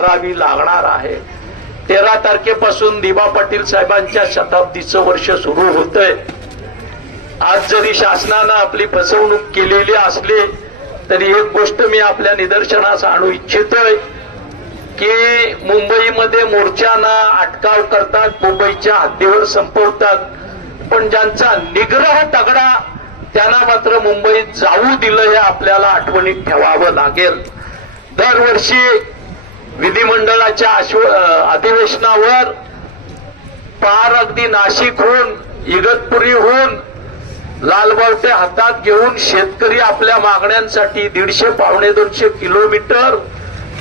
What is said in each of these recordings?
करावी लागणार आहे। 13 तारखेपासून दिबा पाटील साहेबांच्या शताब्दीचं वर्ष सुरू होतंय। आज जरी शासनानं आपली फसवणूक केलेली असली तरी एक गोष्ट मी आपल्या निदर्शनास आणू इच्छितोय की मुंबईमध्ये मोर्चांना अटकाव करतात, मुंबईच्या हद्दीवर संपवतात, पण ज्यांचा निग्रह तगडा त्यांना मात्र मुंबईत जाऊ दिलं हे आपल्याला आठवणीत ठेवावं लागेल। दरवर्षी विधिमंडळाच्या अधिवेशनावर पार अगदी नाशिकहून इगतपुरीहून लालबावटे हातात घेऊन शेतकरी आपल्या मागण्यांसाठी 150-200 किलोमीटर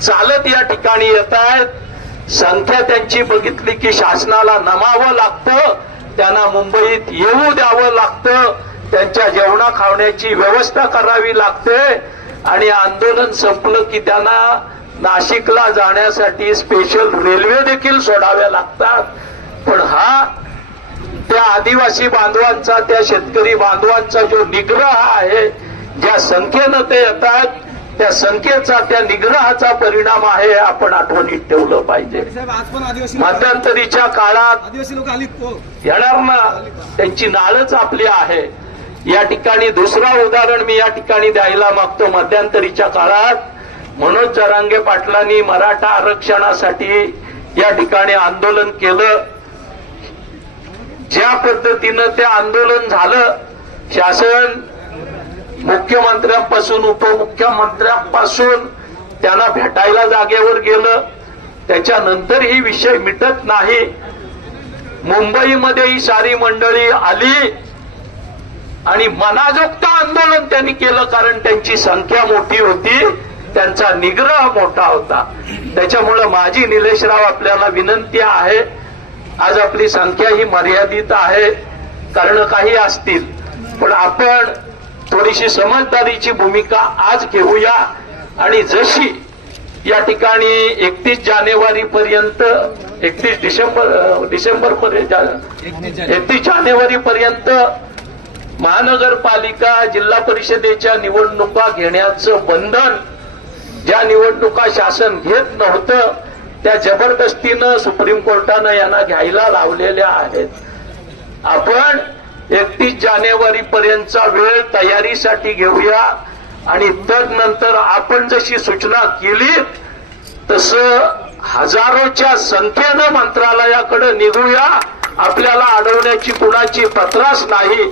चालत या ठिकाणी येत आहेत। संख्या त्यांची बघितली की शासनाला नमावं लागतं, त्यांना मुंबईत येऊ द्यावं लागतं, त्यांच्या जेवणा खावण्याची व्यवस्था करावी लागते आणि आंदोलन संपलं की त्यांना नाशिकला जाण्यासाठी स्पेशल रेल्वे देखील सोडाव्या लागतात। पण हा त्या आदिवासी बांधवांचा, त्या शेतकरी बांधवांचा जो निग्रह आहे, ज्या संख्येनं ते येतात त्या संख्येचा, त्या निग्रहाचा परिणाम आहे, आपण आठवणीत ठेवलं पाहिजे। मध्यंतरीच्या काळात आदिवासी लोक येणार ना, त्यांची नाळच आपली आहे। या ठिकाणी दुसरं उदाहरण मी या ठिकाणी द्यायला मागतो। मध्यंतरीच्या काळात मनोज जरांगे पाटलांनी मराठा आरक्षणासाठी या ठिकाणी आंदोलन केलं। ज्या पद्धतीनं ते आंदोलन झालं, शासन मुख्यमंत्र्यांपासून उपमुख्यमंत्र्यांपासून त्यांना भेटायला जागेवर गेलं, त्याच्यानंतर ही विषय मिटत नाही। मुंबईमध्ये ही सारी मंडळी आली आणि मनाजोगतं आंदोलन त्यांनी केलं, कारण त्यांची संख्या मोठी होती, त्यांचा निग्रह मोठा होता। त्याच्यामुळे माझी निलेशराव आपल्याला विनंती आहे, आज आपली संख्या ही मर्यादित आहे, कारण काही असतील, पण आपण थोडीशी समजदारीची भूमिका आज घेऊया आणि जशी या ठिकाणी 31 जानेवारी पर्यंत 31 जानेवारी पर्यंत महानगरपालिका जिल्हा परिषदेच्या निवडणुका घेण्याचं बंधन, ज्या निवडणुका शासन घेत नव्हतं त्या जबरदस्तीनं सुप्रीम कोर्टानं यांना घ्यायला लावलेल्या आहेत। आपण 31 जानेवारी पर्यंतचा वेळ तयारीसाठी घेऊया आणि तदनंतर आपण जशी सूचना केली तसं हजारोच्या संख्येनं मंत्रालयाकडे निघूया। आपल्याला अडवण्याची कुणाची पत्रास नाही।